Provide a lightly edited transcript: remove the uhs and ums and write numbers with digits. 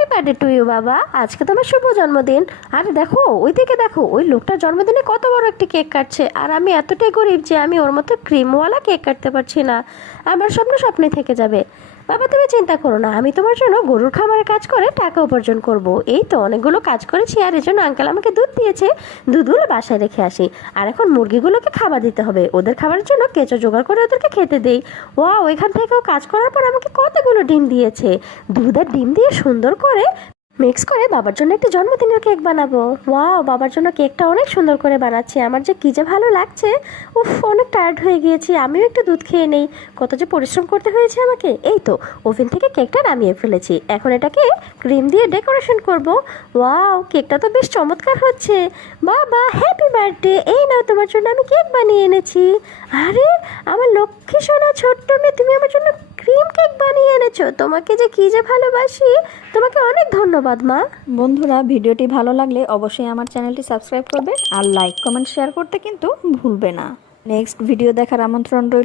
Happy birthday to you বাবা, আজকে তোমার শুভ জন্মদিন। আর দেখো ওইদিকে, দেখো ওই লোকটার জন্মদিনে কত বড় একটি কেক কাটছে, আর আমি এতটাই গরিব যে আমি ওর মতো ক্রিমওয়ালা কেক কাটতে পারছি না। আমার স্বপ্ন স্বপ্নে থেকে যাবে। বাবা তুমি চিন্তা করো না, আমি তোমার জন্য গরুর খামারে কাজ করে টাকা উপার্জন করব। এই তো অনেকগুলো কাজ করেছি, আর এই জন্য আঙ্কেল আমাকে দুধ দিয়েছে, দুধগুলো বাসায় রেখে আসি। আর এখন মুরগিগুলোকে খাবার দিতে হবে, ওদের খাবারের জন্য কেঁচো জোগাড় করে ওদেরকে খেতে দেই। ওয়াও, ওইখান থেকেও কাজ করার পর আমাকে কতগুলো ডিম দিয়েছে। দুধ আর ডিম দিয়ে সুন্দর করে মিক্স করে বাবার জন্য একটি জন্মদিনের কেক বানাবো। ওয়াও, বাবার জন্য কেকটা অনেক সুন্দর করে বানাচ্ছি, আমার যে কী যে ভালো লাগছে। উফ, অনেক টায়ার্ড হয়ে গিয়েছি, আমিও একটু দুধ খেয়ে নেই। কত যে পরিশ্রম করতে হয়েছে আমাকে। এই তো ওভেন থেকে কেকটা নামিয়ে ফেলেছি, এখন এটাকে ক্রিম দিয়ে ডেকোরেশন করব। ওয়াও, কেকটা তো বেশ চমৎকার হচ্ছে। বাবা হ্যাপি বার্থডে, এই নাও তোমার জন্য আমি কেক বানিয়ে এনেছি। আরে আমার লক্ষ্মী সোনা ছোট্ট মেয়ে, তুমি আমার জন্য ক্রিম কেক বানিয়ে এনেছো। তোমাকে যে কী যে ভালোবাসি, তোমাকে অনেক ধন্যবাদ মা। বন্ধুরা, ভিডিওটি ভালো লাগলে অবশ্যই আমার চ্যানেলটি সাবস্ক্রাইব করবে আর লাইক কমেন্ট শেয়ার করতে কিন্তু ভুলবে না। নেক্সট ভিডিও দেখার আমন্ত্রণ রইল।